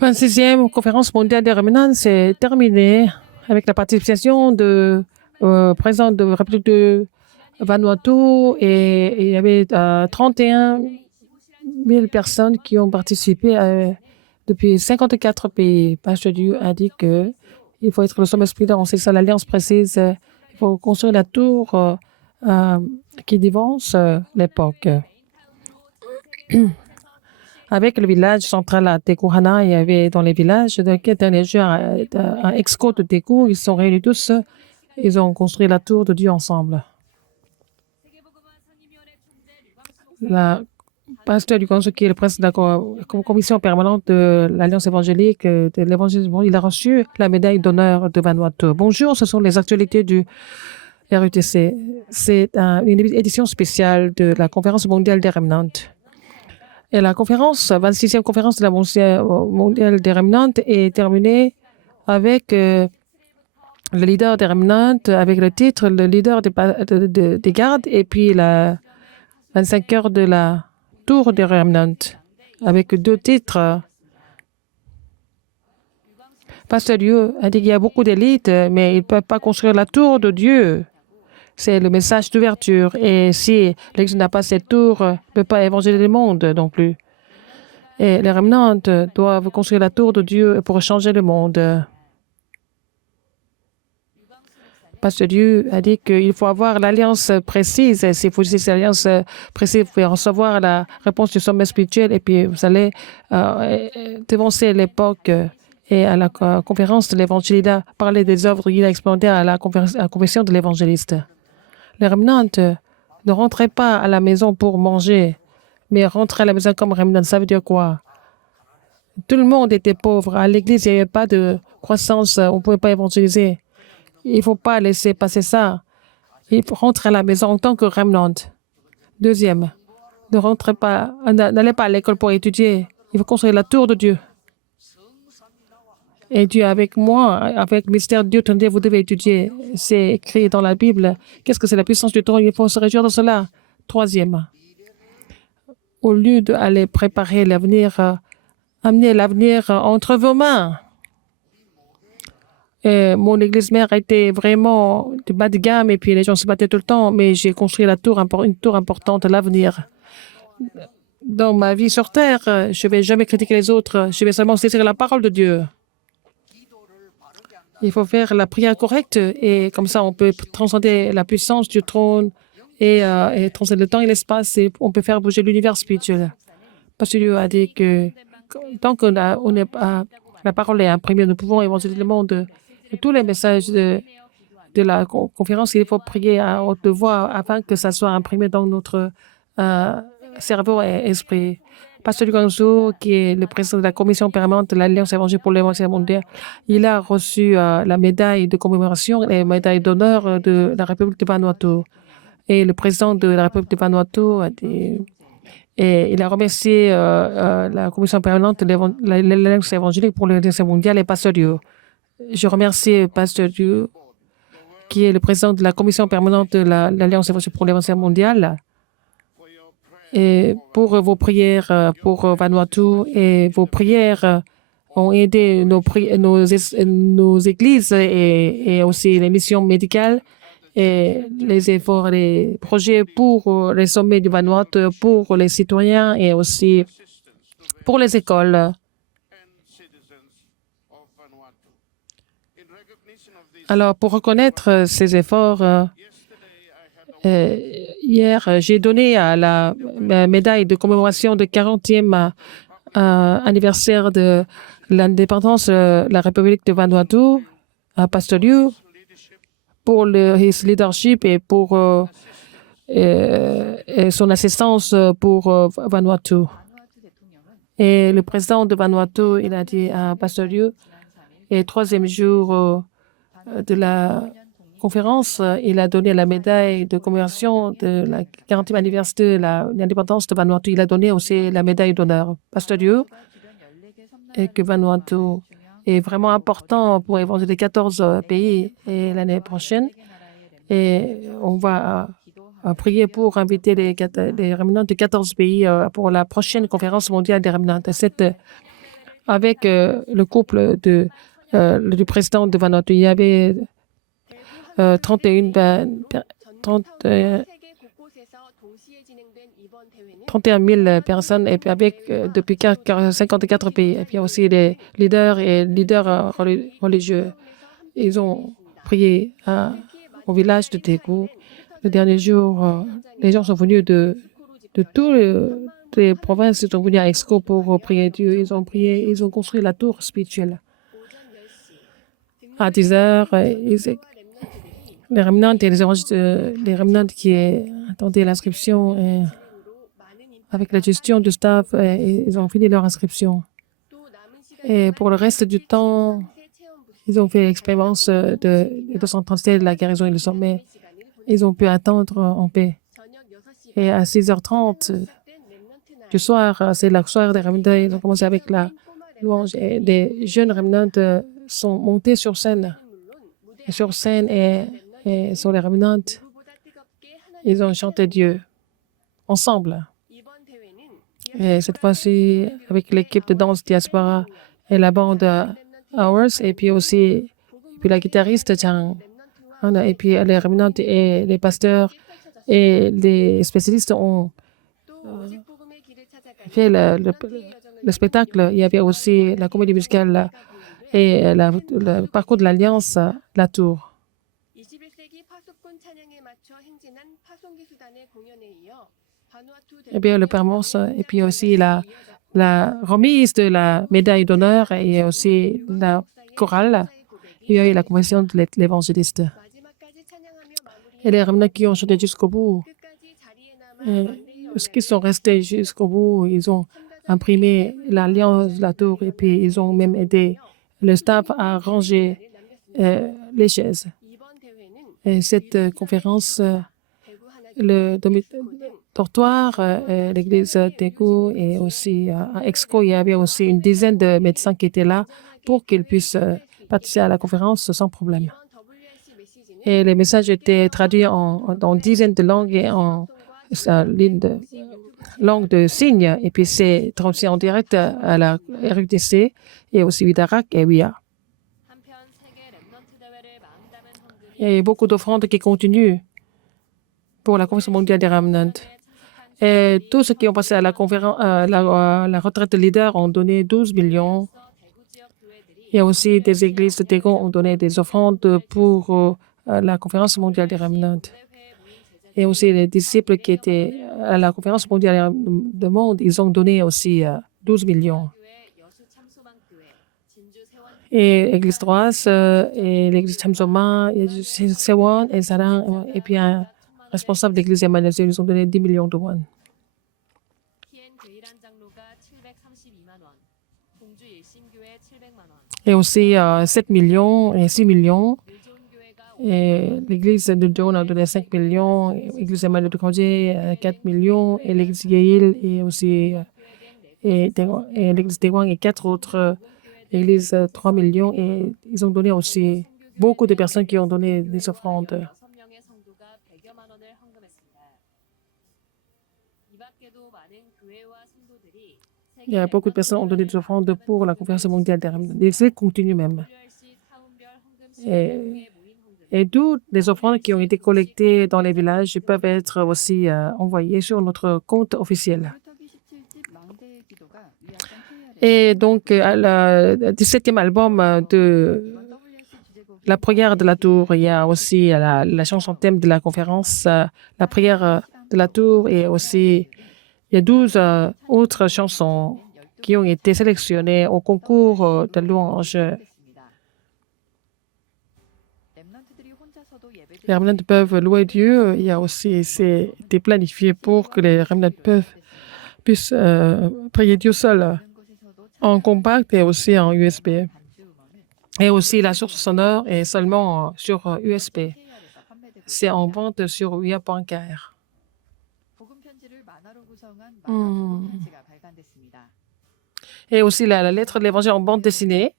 26e conférence mondiale des remnants s'est terminée avec la participation de président de la République de Vanuatu et il y avait 31 000 personnes qui ont participé depuis 54 pays. Pasteur Dieu a dit que il faut être le sommet spirituel, on sait ça, l'alliance précise. Il faut construire la tour qui dévance l'époque. Avec le village central à Teguhana, il y avait dans les villages de Ketanejur, un ex-co de Teku, ils sont réunis tous, ils ont construit la tour de Dieu ensemble. La pasteur du conseil, qui est le président de la commission permanente de l'Alliance évangélique, de l'évangélisme, il a reçu la médaille d'honneur de Vanuatu. Bonjour, ce sont les actualités du RUTC. C'est une édition spéciale de la conférence mondiale des remnants. Et la conférence, 26e conférence de la mondiale des remnants est terminée avec le leader des remnants, avec le titre le leader des gardes, et puis la 25 heures de la tour des remnants, avec 2 titres. Pasteur Dieu a dit qu'il y a beaucoup d'élites, mais ils ne peuvent pas construire la tour de Dieu. C'est le message d'ouverture. Et si l'Église n'a pas cette tour, ne peut pas évangéliser le monde non plus. Et les remnants doivent construire la tour de Dieu pour changer le monde. Pasteur Dieu a dit qu'il faut avoir l'alliance précise. Si vous avez cette alliance précise, vous pouvez recevoir la réponse du sommet spirituel et puis vous allez devancer l'époque. Et à la conférence de l'évangéliste, parler des œuvres qu'il a expérimentées à la confession de l'évangéliste. Les remnants ne rentraient pas à la maison pour manger, mais rentraient à la maison comme remnants. Ça veut dire quoi? Tout le monde était pauvre. À l'église, il n'y avait pas de croissance. On ne pouvait pas évangéliser. Il ne faut pas laisser passer ça. Il faut rentrer à la maison en tant que remnant. Deuxième, n'allez pas à l'école pour étudier. Il faut construire la tour de Dieu. Et Dieu avec moi, avec le mystère de Dieu, vous devez étudier. C'est écrit dans la Bible. Qu'est-ce que c'est la puissance du trône? Il faut se réjouir de cela. Troisième, au lieu d'aller préparer l'avenir, amener l'avenir entre vos mains. Et mon église mère était vraiment de bas de gamme et puis les gens se battaient tout le temps, mais j'ai construit une tour importante, l'avenir. Dans ma vie sur terre, je ne vais jamais critiquer les autres, je vais seulement saisir la parole de Dieu. Il faut faire la prière correcte et comme ça on peut transcender la puissance du trône et transcender le temps et l'espace et on peut faire bouger l'univers spirituel. Parce que Dieu a dit que tant qu'on n'est pas, la parole est imprimée, nous pouvons évangéliser le monde. Et tous les messages de la conférence, il faut prier à haute voix afin que ça soit imprimé dans notre cerveau et esprit. Pasteur Guangzhou, qui est le président de la commission permanente de l'Alliance évangélique pour l'évangile mondial, il a reçu la médaille de commémoration et la médaille d'honneur de la République de Vanuatu. Et le président de la République de Vanuatu a dit, et il a remercié la commission permanente de l'Alliance évangélique pour l'évangile mondial et Pasteur Dieu. Je remercie Pasteur Dieu, qui est le président de la commission permanente de l'Alliance évangélique pour l'évangile mondial, et pour vos prières pour Vanuatu et vos prières ont aidé nos églises et aussi les missions médicales et les efforts, les projets pour les sommets du Vanuatu, pour les citoyens et aussi pour les écoles. Alors, pour reconnaître ces efforts, hier, j'ai donné à la médaille de commémoration de 40e anniversaire de l'indépendance de la République de Vanuatu à Pasteur Dieu pour his leadership et pour et son assistance pour Vanuatu. Et le président de Vanuatu, il a dit à Pasteur Dieu, et troisième jour de la conférence, il a donné la médaille de commémoration de la 40e anniversaire de l'indépendance de Vanuatu. Il a donné aussi la médaille d'honneur. Pasteur Dieu, et que Vanuatu est vraiment important pour évangéliser 14 pays et l'année prochaine. Et on va prier pour inviter les remnants de 14 pays pour la prochaine conférence mondiale des remnants. Cette avec le couple du président de Vanuatu. Il y avait 31, 31 000 personnes et puis avec depuis 54 pays. Et puis il y a aussi les leaders et leaders religieux. Ils ont prié au village de Daegu. Le dernier jour, les gens sont venus de toutes les provinces. Ils sont venus à Exco pour prier Dieu. Ils ont prié, ils ont construit la tour spirituelle. À 10 heures, les remnants et les remnants qui attendaient l'inscription avec la gestion du staff, ils ont fini leur inscription. Et pour le reste du temps, ils ont fait l'expérience de 237 de la guérison et le sommet. Ils ont pu attendre en paix. Et à 6h30 du soir, c'est la soirée des remnants. Ils ont commencé avec la louange. Et des jeunes remnants sont montés sur scène. Et sur scène et sur les remnants, ils ont chanté Dieu ensemble. Et cette fois-ci, avec l'équipe de danse Diaspora et la bande Hours, et puis aussi la guitariste Chang, et puis les remnants et les pasteurs et les spécialistes ont fait le spectacle. Il y avait aussi la comédie musicale et le parcours de l'Alliance, la tour. Et bien le performance, et puis aussi la remise de la médaille d'honneur et aussi la chorale. Il y a eu la conversion de l'évangéliste. Et les remnants qui ont chanté jusqu'au bout, ceux qui sont restés jusqu'au bout, ils ont imprimé l'alliance de la tour et puis ils ont même aidé le staff à ranger les chaises. Et cette conférence, le dortoir, l'église Daegu et aussi à Exco, il y avait aussi une dizaine de médecins qui étaient là pour qu'ils puissent participer à la conférence sans problème. Et les messages étaient traduits en dizaines de langues et en langue de signes. Et puis c'est transmis en direct à la RUTC et aussi Widarak et WIA. Il y a beaucoup d'offrandes qui continuent pour la Conférence mondiale des remnants. Et tous ceux qui ont passé à la conférence, la retraite de leader ont donné 12 millions. Il y a aussi des églises de Daegu qui ont donné des offrandes pour la Conférence mondiale des remnants. Et aussi les disciples qui étaient à la Conférence mondiale du monde, ils ont donné aussi 12 millions. Et l'Église Droite et l'Église Chamsoma, Sewon et Sarang, et puis un responsable de l'Église Emmanuel, ils ont donné 10 millions de won. Et aussi 7 millions et 6 millions. Et l'église de John a donné 5 millions, l'église Emmanuel de Congé 4 millions, et l'église Yale et aussi et l'église Daewang et 4 autres églises 3 millions. Et ils ont donné aussi beaucoup de personnes qui ont donné des offrandes. Il y a beaucoup de personnes qui ont donné des offrandes pour la conférence mondiale des remnants. L'Église continue même. Et d'où les offrandes qui ont été collectées dans les villages peuvent être aussi envoyées sur notre compte officiel. Et donc, le 17e album de la prière de la tour, il y a aussi la chanson thème de la conférence, la prière de la tour, et aussi il y a 12 autres chansons qui ont été sélectionnées au concours de louange. Les remnants peuvent louer Dieu. Il y a aussi été planifié pour que les remnants puissent prier Dieu seul en compact et aussi en USB. Et aussi la source sonore est seulement sur USB. C'est en vente sur uia.kr. Et aussi la lettre de l'évangile en bande dessinée.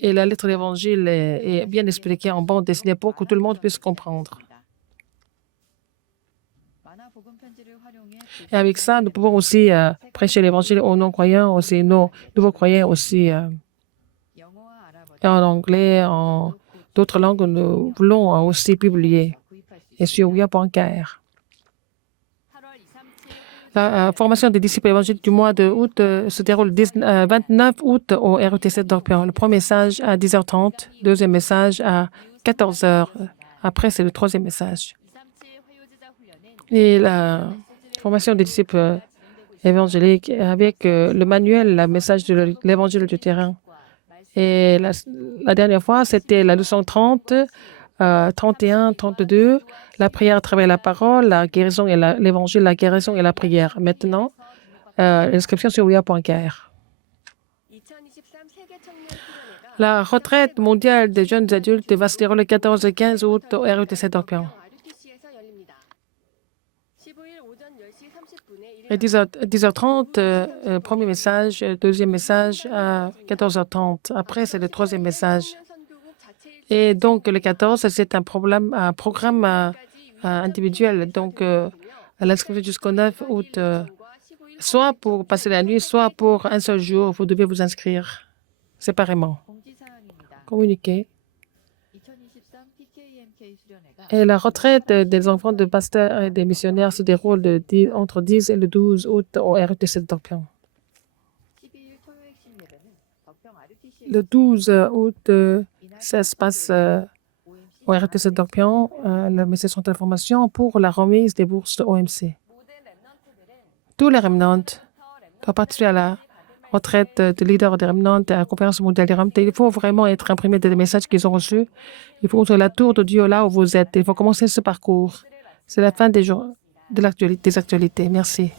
Et la lettre de l'évangile est bien expliquée en bande dessinée pour que tout le monde puisse comprendre. Et avec ça, nous pouvons aussi prêcher l'Évangile aux non-croyants, aussi nos nouveaux croyants aussi en anglais, en d'autres langues. Nous voulons aussi publier et sur wia.kr. La formation des disciples évangéliques du mois de août se déroule le 29 août au RETC d'Orléans. Le premier message à 10h30, deuxième message à 14h. Après, c'est le troisième message. Et la formation des disciples évangéliques avec le manuel, le message de l'évangile du terrain. Et la dernière fois, c'était la leçon 30, 31, 32, la prière à travers la parole, la guérison et l'évangile, la guérison et la prière. Maintenant, l'inscription sur wia.kr. La retraite mondiale des jeunes adultes va se dérouler le 14 et 15 août au RETC d'Orléans. À 10h30, premier message, deuxième message à 14h30. Après, c'est le troisième message. Et donc, le 14, c'est un programme individuel. Donc, l'inscription jusqu'au 9 août, soit pour passer la nuit, soit pour un seul jour, vous devez vous inscrire séparément. Communiquer. Et la retraite des enfants de pasteurs et des missionnaires se déroule entre 10 et le 12 août au RETC d'Orléans. Le 12 août, ça se passe au RETC d'Orléans, le message centre d'information pour la remise des bourses de OMC. Tous les remnants doivent participer à la retraite de leaders des remnants à la conférence mondiale des remnants. Il faut vraiment être imprimé des messages qu'ils ont reçus. Il faut sur la tour de Dieu là où vous êtes. Il faut commencer ce parcours. C'est la fin des actualités. Merci.